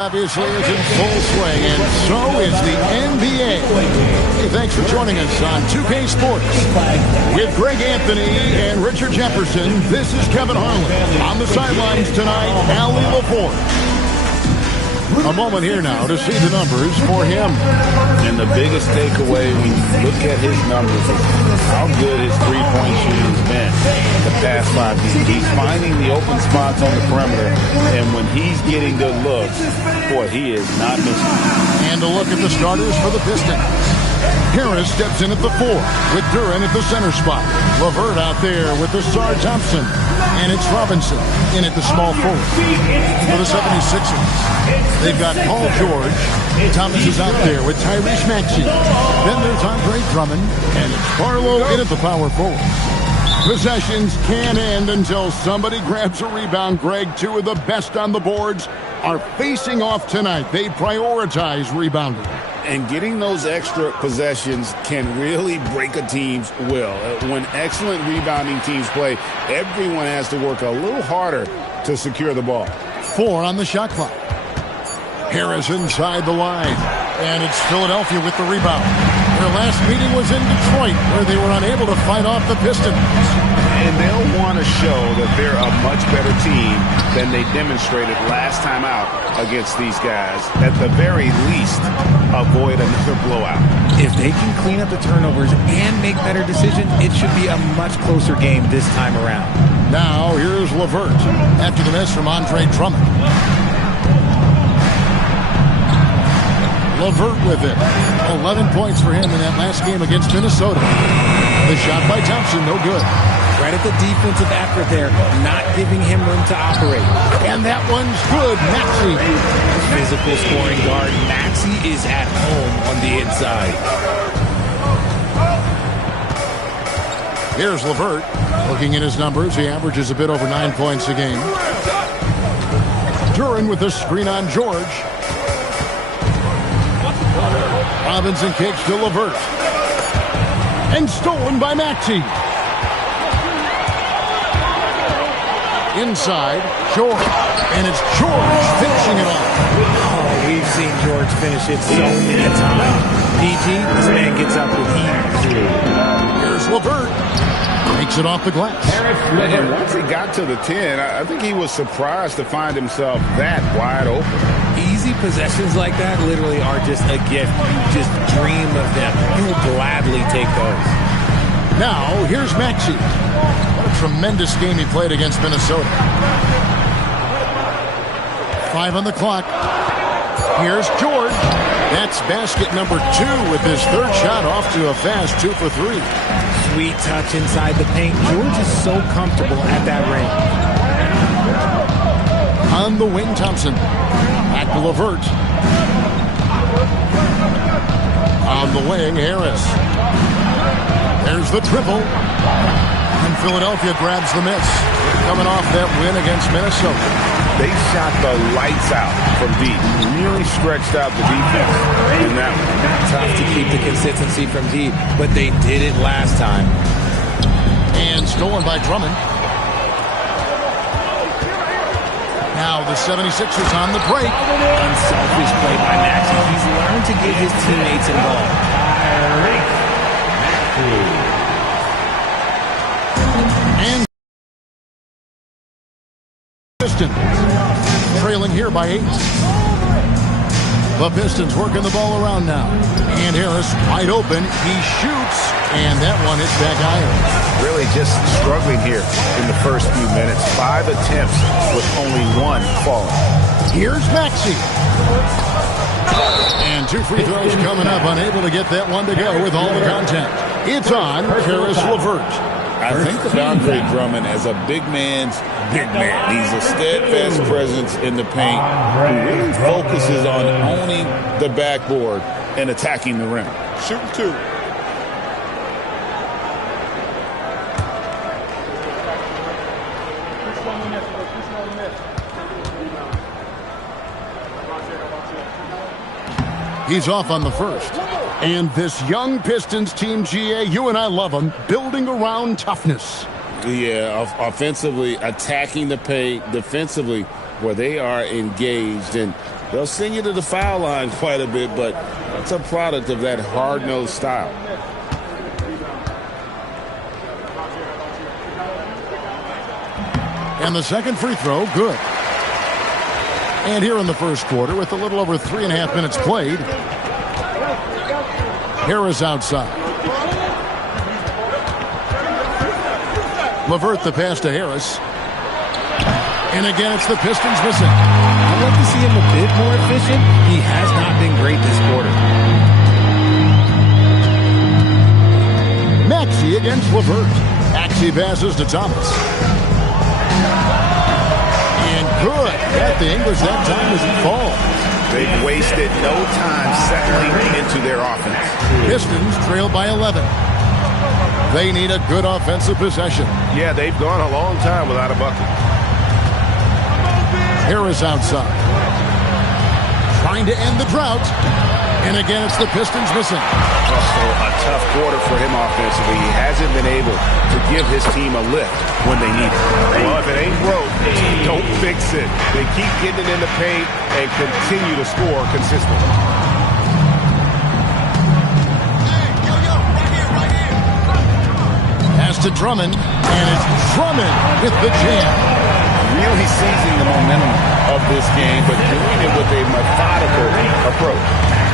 Obviously is in full swing, and so is the NBA. Hey, thanks for joining us on 2K Sports. With Greg Anthony and Richard Jefferson, this is Kevin Harlan. On the sidelines tonight, Allie LaForge. A moment here now to see the numbers for him. And the biggest takeaway when you look at his numbers is how good his three-point shooting has been the past 5 games. He's finding the open spots on the perimeter, and when he's getting good looks, boy, he is not missing. And a look at the starters for the Pistons. Harris steps in at the 4 with Duran at the center spot. LeVert out there with the Sar Thompson. And it's Robinson in at the small forward. For the 76ers, they've got Paul George. Thomas is out there with Tyrese Maxey. Then there's Andre Drummond. And it's Barlow in at the power forward. Possessions can't end until somebody grabs a rebound. Greg, two of the best on the boards are facing off tonight. They prioritize rebounding. And getting those extra possessions can really break a team's will. When excellent rebounding teams play, everyone has to work a little harder to secure the ball. 4 on the shot clock. Harris inside the line. And it's Philadelphia with the rebound. Their last meeting was in Detroit, where they were unable to fight off the Pistons. And they'll want to show that they're a much better team than they demonstrated last time out against these guys. At the very least, avoid another blowout. If they can clean up the turnovers and make better decisions, it should be a much closer game this time around. Now, here's LeVert after the miss from Andre Drummond. LeVert with it. 11 points for him in that last game against Minnesota. The shot by Thompson, no good. Credit the defensive effort there, not giving him room to operate. And that one's good. Maxey. Physical scoring guard. Maxey is at home on the inside. Here's LeVert. Looking at his numbers, he averages a bit over 9 points a game. Duran with the screen on George. Robinson kicks to LeVert. And stolen by Maxey. Inside, George. And it's George finishing it off. Oh, we've seen George finish it so many times. PG, this man gets up with ease. Here's LeVert. Takes it off the glass. And once he got to the 10, I think he was surprised to find himself that wide open. Easy possessions like that literally are just a gift. You just dream of them. He'll gladly take those. Now, here's Maxey. What a tremendous game he played against Minnesota. 5 on the clock. Here's George. That's basket number 2 with his third shot off to a fast 2 for 3. Sweet touch inside the paint. George is so comfortable at that range. On the wing, Thompson. Back to LeVert. On the wing, Harris. There's the triple. And Philadelphia grabs the miss. Coming off that win against Minnesota. They shot the lights out from deep. Really stretched out the defense in that one. Tough to keep the consistency from deep, but they did it last time. And stolen by Drummond. Now the 76ers on the break. Unselfish play by Maxey. He's learned to get his teammates involved. And Pistons trailing here by 8. The Pistons working the ball around now. And Harris wide open. He shoots. And that one hits back iron. Really just struggling here in the first few minutes. 5 attempts with only 1 falling. Here's Maxey. And 2 free throws coming up. Unable to get that one to go with all the contact. It's on Harris LeVert. I think of Andre Drummond as a big man's big man. He's a steadfast presence in the paint who really focuses on owning the backboard and attacking the rim. Shooting 2. He's off on the first. And this young Pistons team, GA, you and I love them, building around toughness. Yeah, offensively, attacking the paint, defensively, where they are engaged. And They'll send you to the foul line quite a bit, but it's a product of that hard-nosed style. And the second free throw, good. And here in the first quarter, with a little over 3.5 minutes played, Harris outside. LeVert the pass to Harris. And again, it's the Pistons missing. I'd like to see him a bit more efficient. He has not been great this quarter. Maxey against LeVert. Maxey passes to Thomas. And good. Got the English that time as he falls. They've wasted no time settling into their offense. Pistons trail by 11. They need a good offensive possession. Yeah, they've gone a long time without a bucket. Harris outside. Trying to end the drought. And again, it's the Pistons missing. Also, a tough quarter for him offensively. He hasn't been able to give his team a lift when they need it. Well, if it ain't broke, don't fix it. They keep getting it in the paint and continue to score consistently. Pass to Drummond, and it's Drummond with the jam. Really seizing the momentum of this game, but doing it with a methodical approach.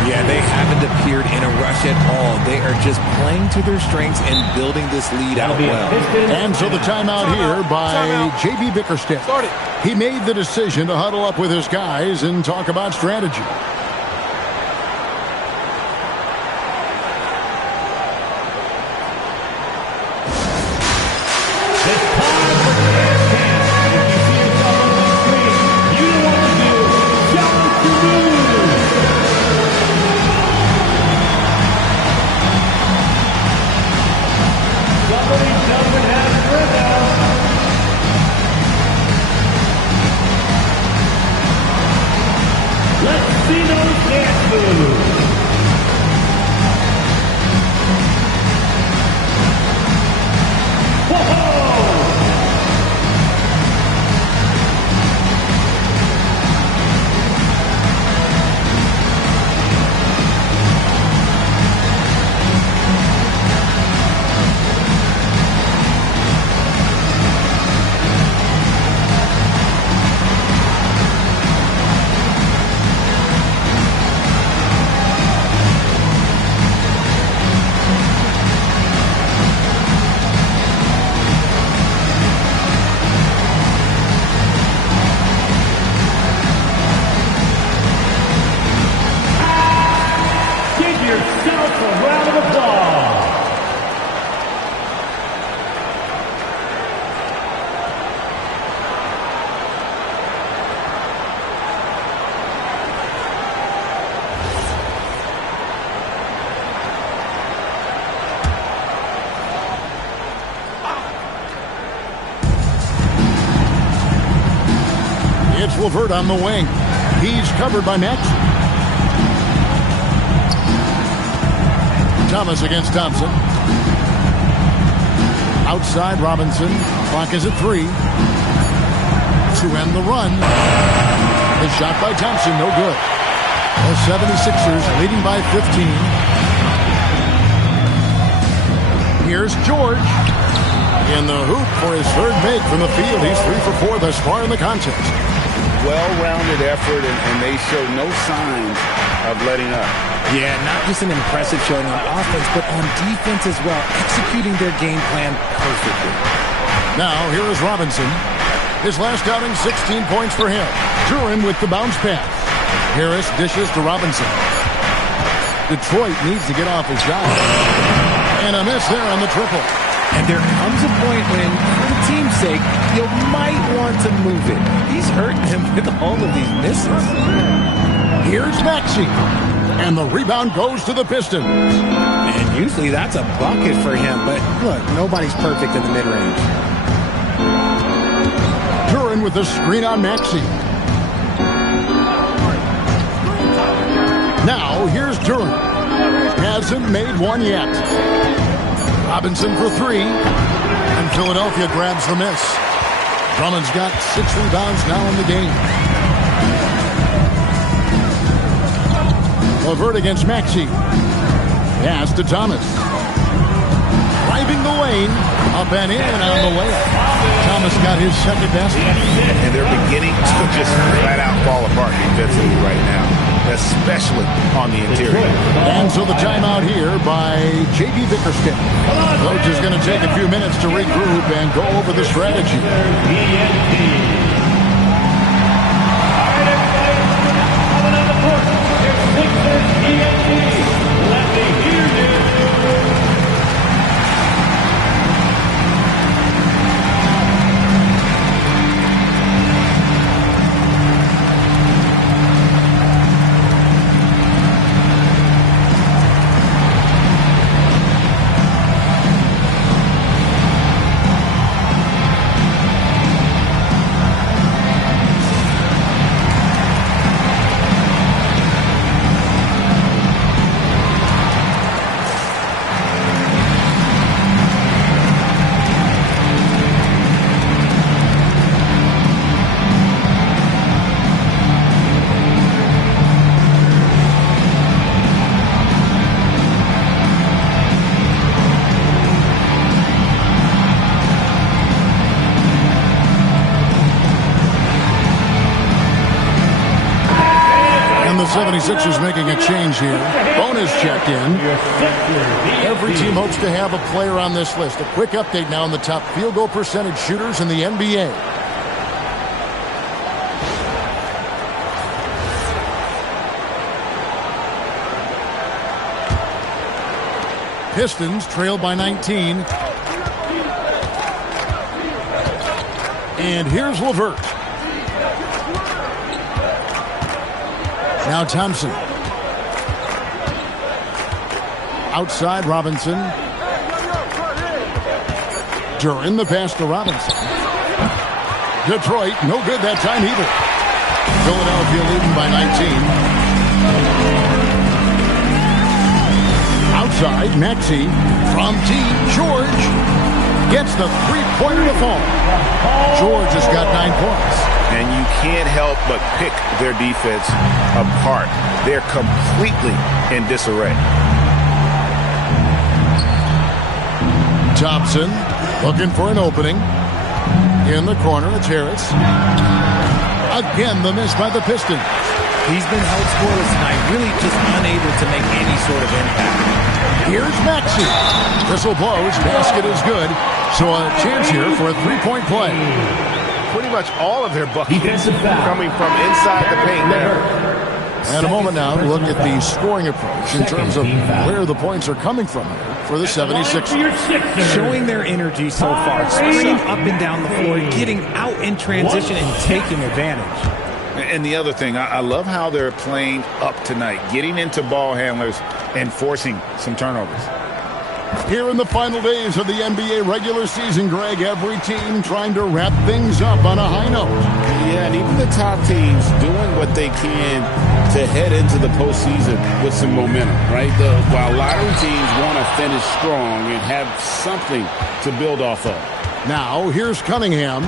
Yeah, they haven't appeared in a rush at all. They are just playing to their strengths and building this lead out well. And so the timeout here by J.B. Bickerstaff. He made the decision to huddle up with his guys and talk about strategy. It's LeVert on the wing. He's covered by Maxey. Thomas against Thompson. Outside Robinson. Clock is at 3. To end the run. The shot by Thompson, no good. The 76ers leading by 15. Here's George. In the hoop for his third make from the field. He's 3 for 4 thus far in the contest. Well-rounded effort, and they show no signs of letting up. Yeah, not just an impressive showing on offense, but on defense as well, executing their game plan perfectly. Now, here is Robinson. His last outing, 16 points for him. Duran with the bounce pass. Harris dishes to Robinson. Detroit needs to get off his shot. And a miss there on the triple. And there comes a point when, for the team's sake, you might want to move it. He's hurting him with all of these misses. Here's Maxey. And the rebound goes to the Pistons. And usually that's a bucket for him, but look, nobody's perfect in the mid-range. Duran with the screen on Maxey. Now, here's Duran. Hasn't made one yet. Robinson for 3. And Philadelphia grabs the miss. Drummond's got 6 rebounds now in the game. LeVert against Maxey. Pass to Thomas. Driving the lane. Up and in on the layup. Thomas got his second basket. And they're beginning to just flat out fall apart defensively right now, especially on the interior. And so the timeout here by J.B. Bickerstaff. Coach is going to take a few minutes to regroup and go over the strategy. The 76ers making a change here. Bonus check in. Every team hopes to have a player on this list. A quick update now on the top field goal percentage shooters in the NBA. Pistons trail by 19. And here's LeVert. Now Thompson. Outside Robinson. Duran the pass to Robinson. Detroit, no good that time either. Philadelphia leading by 19. Outside, Maxey. From deep, George gets the three-pointer to fall. George has got 9 points. And you can't help but pick their defense apart. They're completely in disarray. Thompson looking for an opening. In the corner, it's Harris. Again, the miss by the Pistons. He's been held scoreless tonight, really just unable to make any sort of impact. Here's Maxey. Whistle blows, basket is good. So a chance here for a three-point play. Pretty much all of their buckets coming from inside the paint there. And a moment now to look at the scoring approach in terms of where the points are coming from here for the 76ers. Showing their energy so far, sprinting up and down the floor, getting out in transition and taking advantage. And the other thing, I love how they're playing up tonight, getting into ball handlers and forcing some turnovers. Here in the final days of the NBA regular season, Greg, every team trying to wrap things up on a high note. Yeah, and even the top teams doing what they can to head into the postseason with some momentum, right? While lottery teams want to finish strong and have something to build off of. Now, here's Cunningham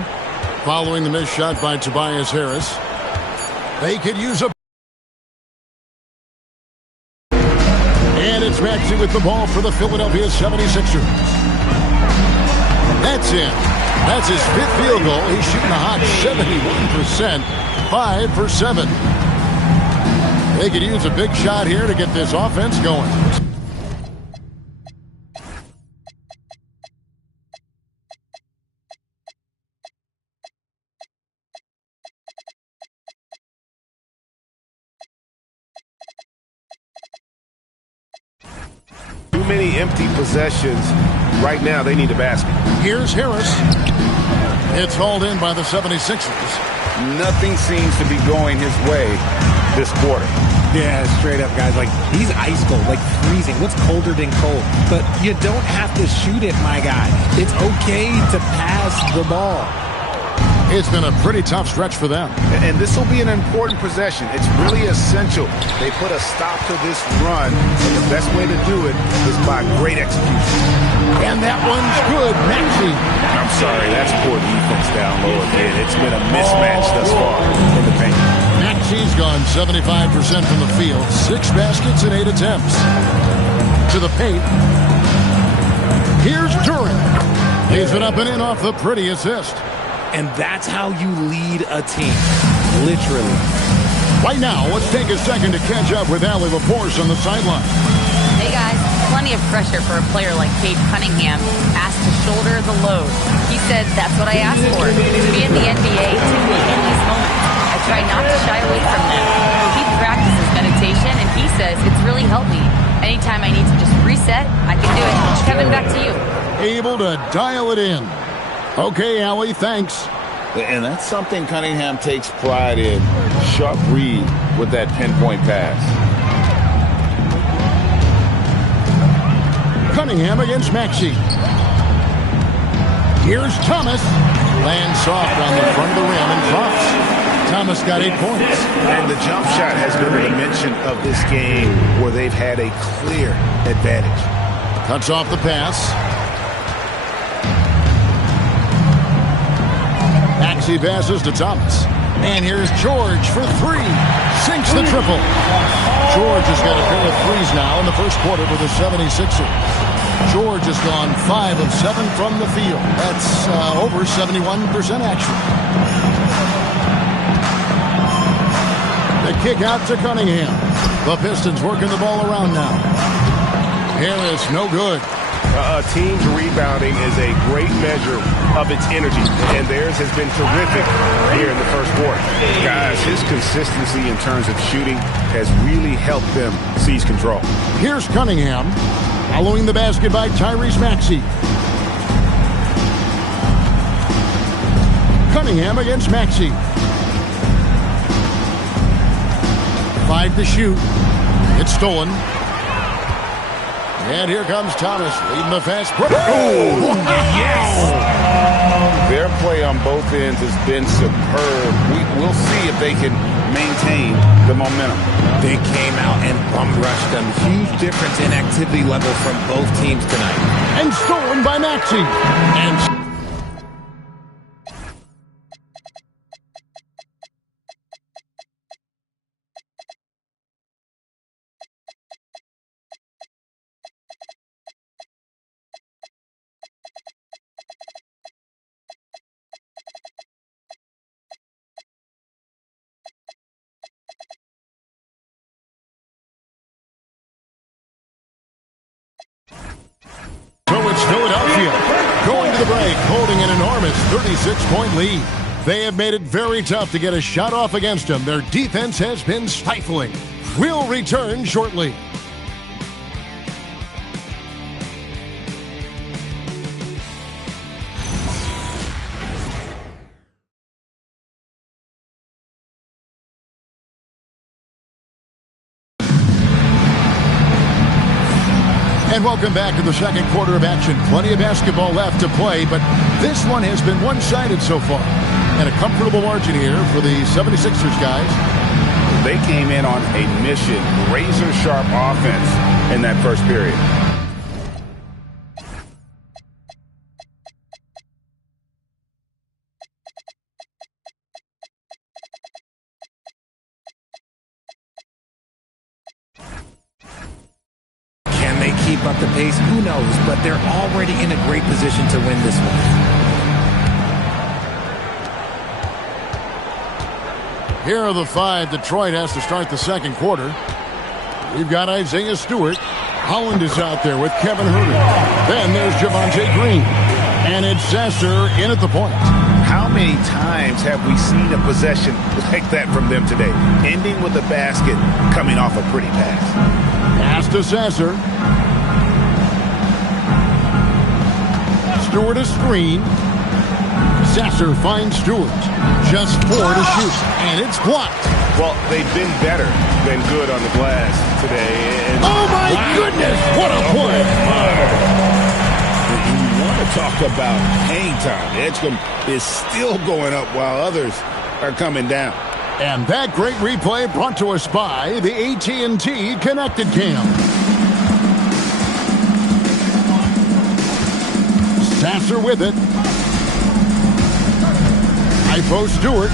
following the missed shot by Tobias Harris. They could use a... And it's Maxey with the ball for the Philadelphia 76ers. That's it. That's his 5th field goal. He's shooting a hot 71%, 5 for 7. They could use a big shot here to get this offense going. Too many empty possessions. Right now, they need a basket. Here's Harris. It's hauled in by the 76ers. Nothing seems to be going his way this quarter. Yeah, straight up, guys. Like, he's ice cold, like freezing. What's colder than cold? But you don't have to shoot it, my guy. It's okay to pass the ball. It's been a pretty tough stretch for them. And this will be an important possession. It's really essential. They put a stop to this run, and the best way to do it is by great execution. And that one's good. Maxey. I'm sorry, that's poor defense down low again. It's been a mismatch thus far in the paint. Maxey Maxey's gone 75% from the field. 6 baskets in 8 attempts. To the paint. Here's Durant. Lays it up and in off the pretty assist. And that's how you lead a team. Literally. Right now, let's take a second to catch up with Allie LaForce on the sideline. Hey guys, plenty of pressure for a player like Cade Cunningham asked to shoulder the load. He said, that's what I asked for, to be in the NBA, to be in these moments. I try not to shy away from them. He practices meditation, and he says it's really helped me. Anytime I need to just reset, I can do it. Kevin, back to you. Able to dial it in. Okay, Allie, thanks. And that's something Cunningham takes pride in. Sharp read with that pinpoint pass. Cunningham against Maxey. Here's Thomas. Lands soft on the front of the rim and drops. Thomas got 8 points. And the jump shot has been a dimension of this game where they've had a clear advantage. Cuts off the pass. Maxey passes to Thomas. And here's George for 3. Sinks the triple. George has got a pair of threes now in the first quarter for the 76ers. George has gone 5 of 7 from the field. That's over 71% action. The kick out to Cunningham. The Pistons working the ball around now. Harris, no good. A team's rebounding is a great measure of its energy, and theirs has been terrific here in the first quarter. Guys, his consistency in terms of shooting has really helped them seize control. Here's Cunningham, following the basket by Tyrese Maxey. Cunningham against Maxey. 5 to shoot. It's stolen. And here comes Thomas, leading the fast break. Oh, yes! Their play on both ends has been superb. We'll see if they can maintain the momentum. They came out and bum rushed them. Huge difference in activity level from both teams tonight. And stolen by Maxey. And Philadelphia going to the break, holding an enormous 36-point lead. They have made it very tough to get a shot off against them. Their defense has been stifling. We'll return shortly. And welcome back to the second quarter of action. Plenty of basketball left to play, but this one has been one-sided so far. And a comfortable margin here for the 76ers guys. They came in on a mission, razor-sharp offense in that first period. Keep up the pace, who knows, but they're already in a great position to win this one. Here are the 5 Detroit has to start the second quarter. We've got Isaiah Stewart. Holland is out there with Kevin Herter. Then there's Javonte Green. And it's Sasser in at the point. How many times have we seen a possession like that from them today? Ending with a basket, coming off a pretty pass. Pass to Sasser. Stewart a screen. Sasser finds Stewart. Just 4 to shoot. And it's blocked. Well, they've been better than good on the glass today. And oh, my goodness. What a play. You want to talk about hang time. Edgecombe is still going up while others are coming down. And that great replay brought to us by the AT&T Connected Cam. Sasser with it. High post Stewart.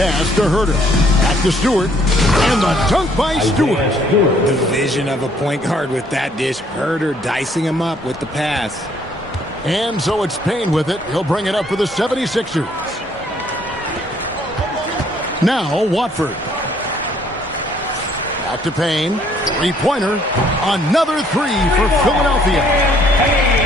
Pass to Herter. Back to Stewart. And the dunk by Stewart. The vision of a point guard with that dish. Herter dicing him up with the pass. And so it's Payne with it. He'll bring it up for the 76ers. Now Watford. Back to Payne. Three-pointer. Another three for Philadelphia.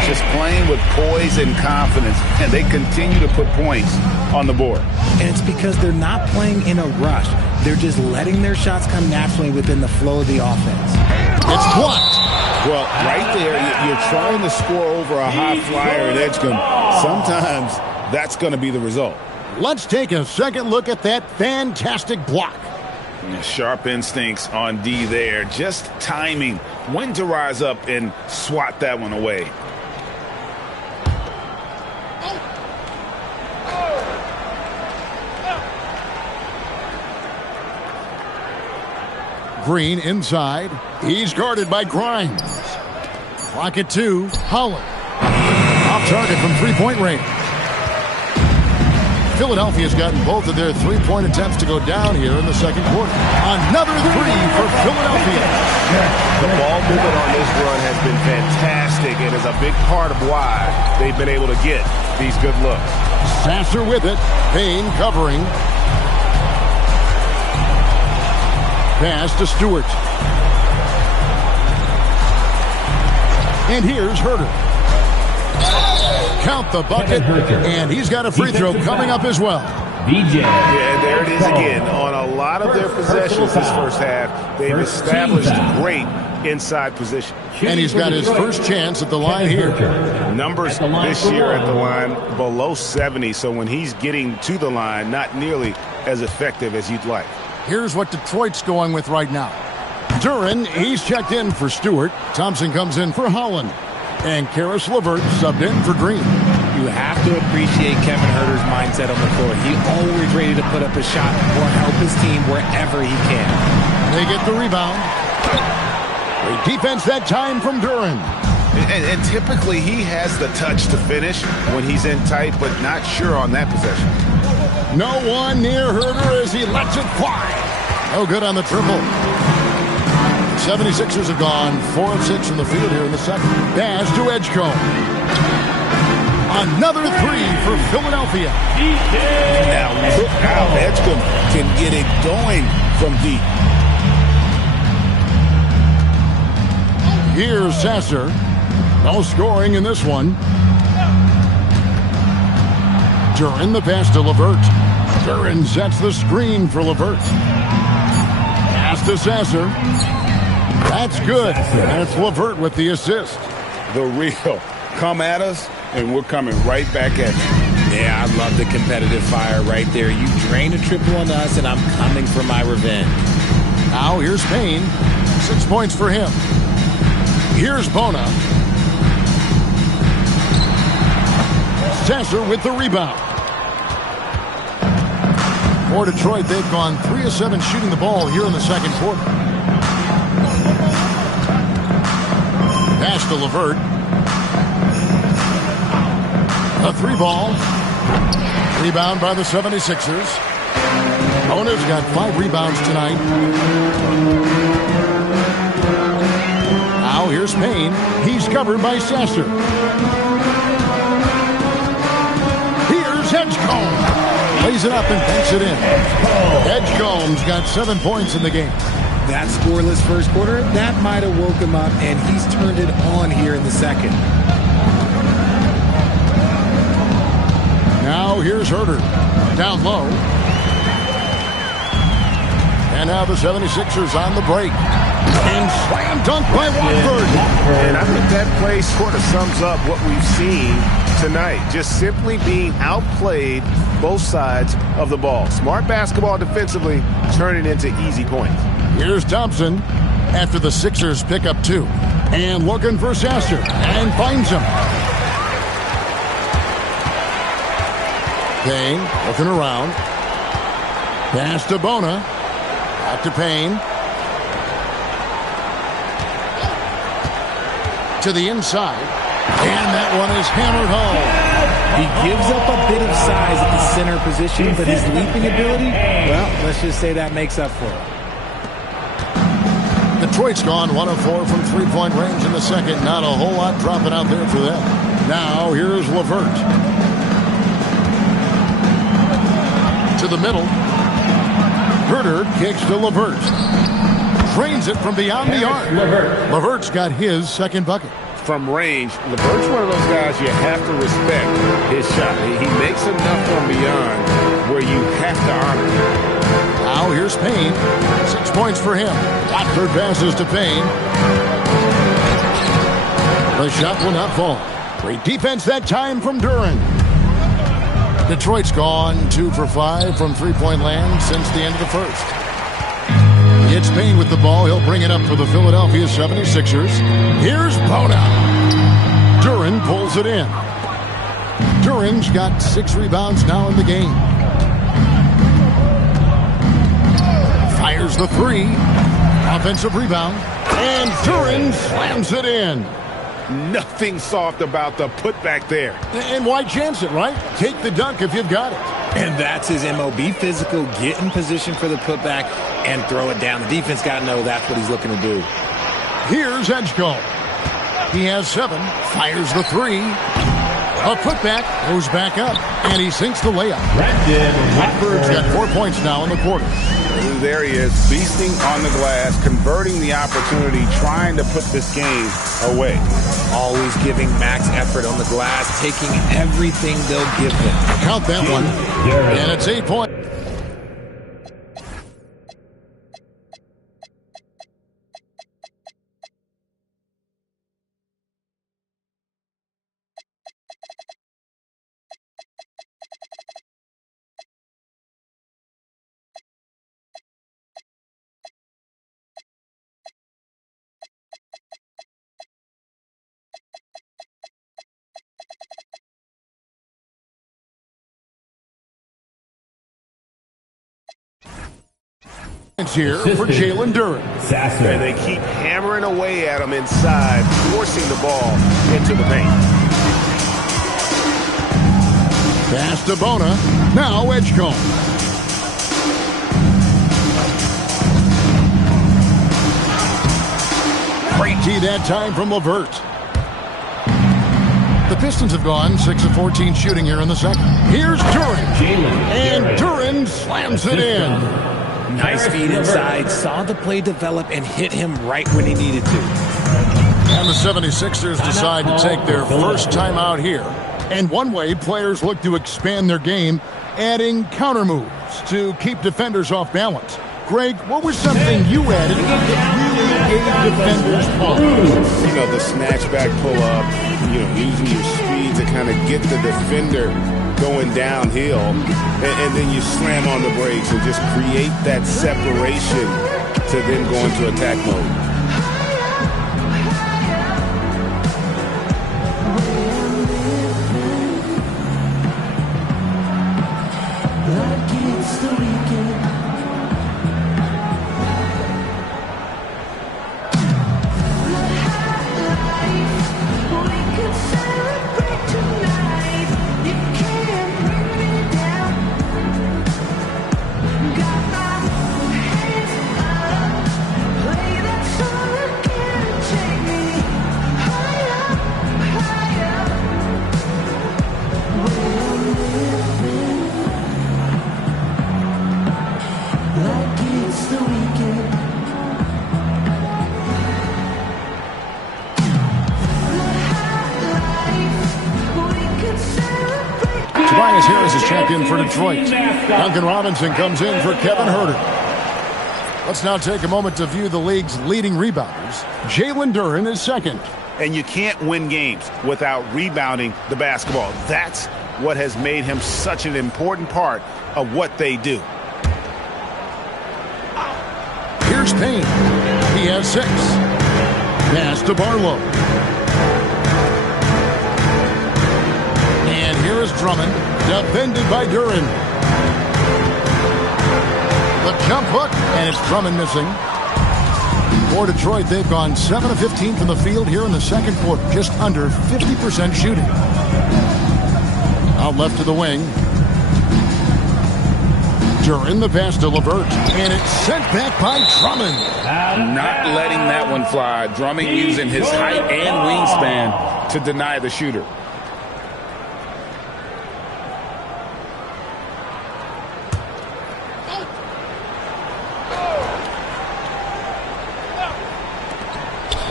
Just playing with poise and confidence, and they continue to put points on the board. And it's because they're not playing in a rush. They're just letting their shots come naturally within the flow of the offense. It's blocked. Well, right there, you're trying to score over a high flyer at Edgecombe. Sometimes that's going to be the result. Let's take a second look at that fantastic block. Sharp instincts on D there. Just timing when to rise up and swat that one away. Green inside. He's guarded by Grimes. Clock at 2. Holland. Off target from three-point range. Philadelphia's gotten both of their three-point attempts to go down here in the second quarter. Another three for Philadelphia. The ball movement on this run has been fantastic and is a big part of why they've been able to get these good looks. Sasser with it. Payne covering. Pass to Stewart. And here's Herter. Count the bucket, and he's got a free throw coming up as well. Yeah, there it is again. On a lot of their possessions this first half, they've established great inside position. And he's got his first chance at the line here. Numbers this year at the line below 70, so when he's getting to the line, not nearly as effective as you'd like. Here's what Detroit's going with right now. Duran, he's checked in for Stewart. Thompson comes in for Holland. And Karis LeVert subbed in for Green. You have to appreciate Kevin Herter's mindset on the floor. He's always ready to put up a shot or help his team wherever he can. They get the rebound. Great defense that time from Duran. And typically he has the touch to finish when he's in tight, but not sure on that possession. No one near Herter as he lets it fly. No good on the triple. 76ers have gone 4 of 6 from the field here in the second. Pass to Edgecombe. Another three for Philadelphia. Now look how Edgecombe can get it going from deep. Here's Sasser. No scoring in this one. Duran the pass to LeVert. Duran sets the screen for LeVert. Pass to Sasser. That's good. And it's LeVert with the assist. The real come at us, and we're coming right back at you. Yeah, I love the competitive fire right there. You drain a triple on us, and I'm coming for my revenge. Now here's Payne. 6 points for him. Here's Bona. Sasser with the rebound. For Detroit, they've gone 3 of 7 shooting the ball here in the second quarter. Pass to LeVert. A 3-ball. Rebound by the 76ers. Bona's got 5 rebounds tonight. Now here's Payne. He's covered by Sasser. Here's Edgecombe. Lays it up and banks it in. Edgecombe's got 7 points in the game. That scoreless first quarter, that might have woke him up, and he's turned it on here in the second. Now here's Herter. Down low. And now the 76ers on the break. And slam dunk by Watford. And I think that play sort of sums up what we've seen tonight. Just simply being outplayed both sides of the ball. Smart basketball defensively, turning into easy points. Here's Thompson after the Sixers pick up 2. And looking for Sasser. And finds him. Payne looking around. Pass to Bona. Back to Payne. To the inside. And that one is hammered home. He gives up a bit of size at the center position, but his leaping ability, well, let's just say that makes up for it. Detroit's gone 1 of 4 from three-point range in the second. Not a whole lot dropping out there for them. Now here's LeVert. To the middle. Herter kicks to LeVert. Drains it from beyond the arc. LeVert's got his second bucket. From range, LeVert's one of those guys you have to respect his shot. He makes enough from beyond where you have to honor him. Now here's Payne. 6 points for him. Watford passes to Payne. The shot will not fall. Great defense that time from Duren. Detroit's gone 2 for 5 from three-point land since the end of the first. It's Payne with the ball. He'll bring it up for the Philadelphia 76ers. Here's Bona. Duren pulls it in. Duren's got 6 rebounds now in the game. Fires the 3. Offensive rebound. And Duren slams it in. Nothing soft about the putback there. And why chance it, right? Take the dunk if you've got it. And that's his MO. Be physical, get in position for the putback, and throw it down. The defense got to know that's what he's looking to do. Here's Edgecombe. He has 7. Fires the 3. A putback. Goes back up. And he sinks the layup. Watford's got 4 points now in the quarter. There he is, feasting on the glass, converting the opportunity, trying to put this game away. Always giving max effort on the glass, taking everything they'll give him. Count that one. And it's 8 points. Here for Jalen Duren. And they keep hammering away at him inside, forcing the ball into the paint. Pass to Bona. Now Edgecombe. Great tee that time from LeVert. The Pistons have gone 6 of 14 shooting here in the second. Here's Duren. And Duren slams it in. Nice feed inside, saw the play develop, and hit him right when he needed to. And the 76ers decide to take their first time out here. And one way players look to expand their game, adding counter moves to keep defenders off balance. Greg, what was something you added that really gave defenders pause? You know, the snatch back pull up, using your speed to kind of get the defender going downhill, and then you slam on the brakes and just create that separation to then go into attack mode. Tobias Harris is checked in for Detroit. Duncan Robinson comes in for Kevin Herter. Let's now take a moment to view the league's leading rebounders. Jalen Duren is second. And you can't win games without rebounding the basketball. That's what has made him such an important part of what they do. Here's Payne. He has 6. Pass to Barlow. And here is Drummond, defended by Duren. The jump hook, and it's Drummond missing. For Detroit, they've gone 7 of 15 from the field here in the second quarter, just under 50% shooting. Out left to the wing. Duran the pass to LeVert. And it's sent back by Drummond. Not letting that one fly. Drummond using his height and wingspan to deny the shooter.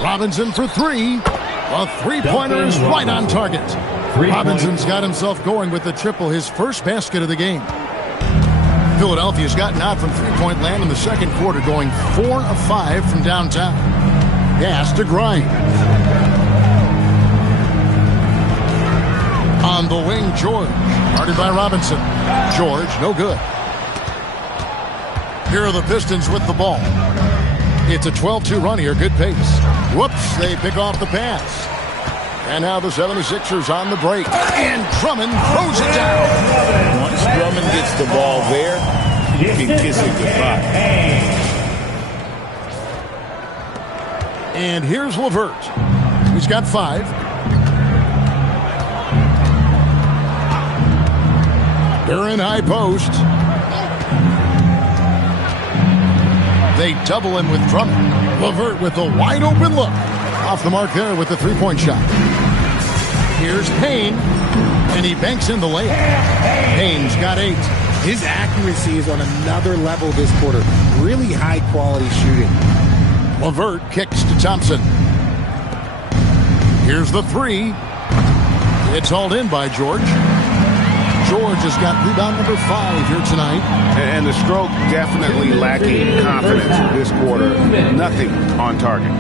Robinson for three. A three-pointer is right on target. Robinson's got himself going with the triple, his first basket of the game. Philadelphia's gotten out from three-point land in the second quarter, going 4 of 5 from downtown. Pass to Grimes. On the wing, George. Guarded by Robinson. George, no good. Here are the Pistons with the ball. It's a 12-2 run here, good pace. Whoops, they pick off the pass. And now the 76ers on the break. And Drummond throws it down. Once Drummond gets the ball there, you can kiss it goodbye. And here's LeVert. He's got 5. Duran high post. They double him with Drummond. LeVert with a wide open look. Off the mark there with the three-point shot. Here's Payne, and he banks in the layup. Payne's got 8. His accuracy is on another level this quarter. Really high-quality shooting. LeVert kicks to Thompson. Here's the 3. It's hauled in by George. George has got rebound number 5 here tonight. And the stroke definitely lacking confidence this quarter. Nothing on target.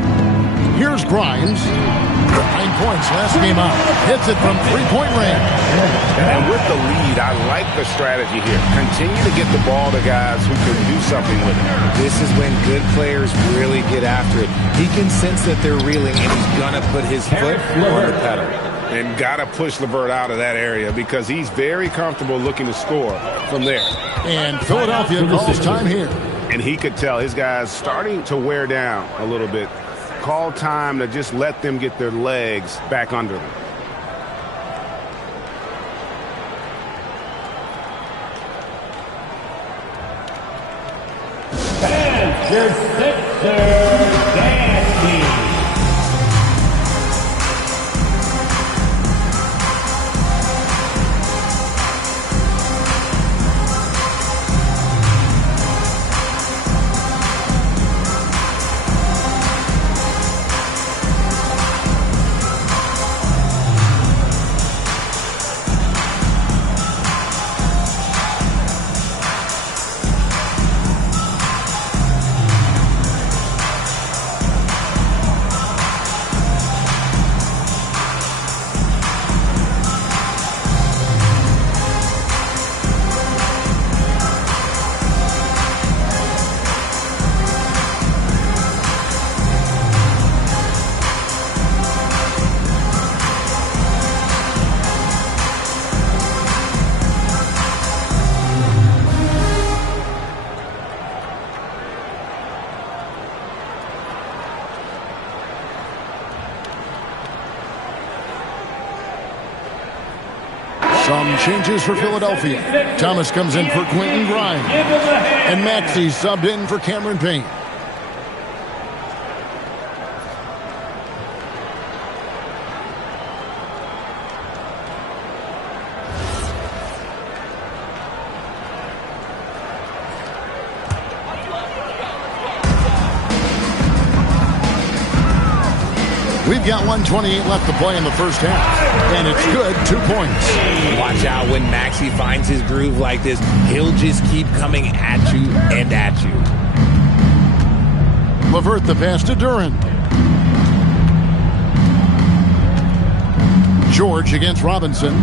Here's Grimes. 9 points last game out. Hits it from three-point range. And with the lead, I like the strategy here. Continue to get the ball to guys who can do something with it. This is when good players really get after it. He can sense that they're reeling, and he's going to put his foot on the pedal. And got to push LeVert out of that area because he's very comfortable looking to score from there. And Philadelphia calls time here. And he could tell his guys starting to wear down a little bit. Call time to just let them get their legs back under them. Some changes for Philadelphia. Thomas comes in for Quentin Grimes. And Maxey subbed in for Cameron Payne. We've got 1:28 left to play in the first half. And it's good, 2 points. Watch out when Maxey finds his groove like this. He'll just keep coming at you and at you. LeVert the pass to Duran. George against Robinson.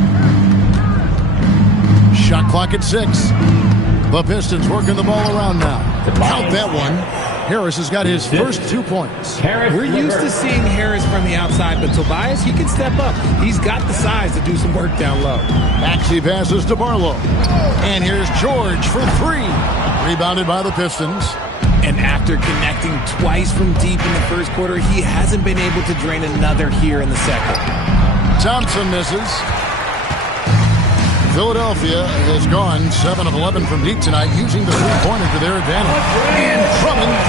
Shot clock at 6. The Pistons working the ball around now. Count that one. Harris has got his first 2 points. We're used to seeing Harris from the outside, but Tobias, he can step up. He's got the size to do some work down low. Maxey passes to Barlow. And here's George for 3. Rebounded by the Pistons. And after connecting twice from deep in the first quarter, he hasn't been able to drain another here in the second. Thompson misses. Philadelphia has gone 7 of 11 from deep tonight, using the three-pointer to their advantage. And Drummond